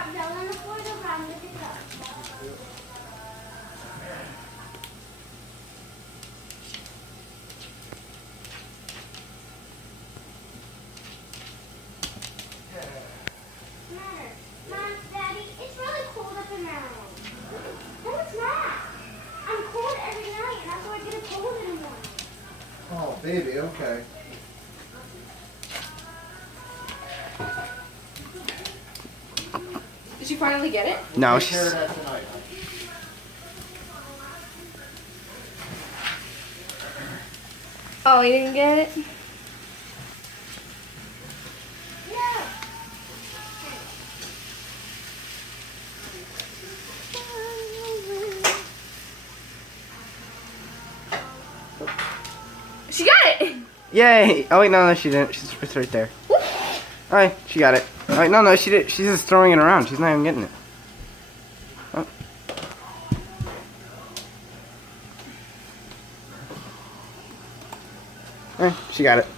drop down on the floor, no problem. Pick it up. Mom, Daddy, it's really cold up in my room. No, it's not. I'm cold every night, and that's why I get a cold in the morning. Oh, baby, okay. Did you finally get it? No, Take care of she's. that tonight. Oh, you didn't get it? No. She got it! Yay! Oh wait, no, she didn't. It's right there. Alright, she got it. Alright, no, she did. She's just throwing it around. She's not even getting it. Oh. Alright, she got it.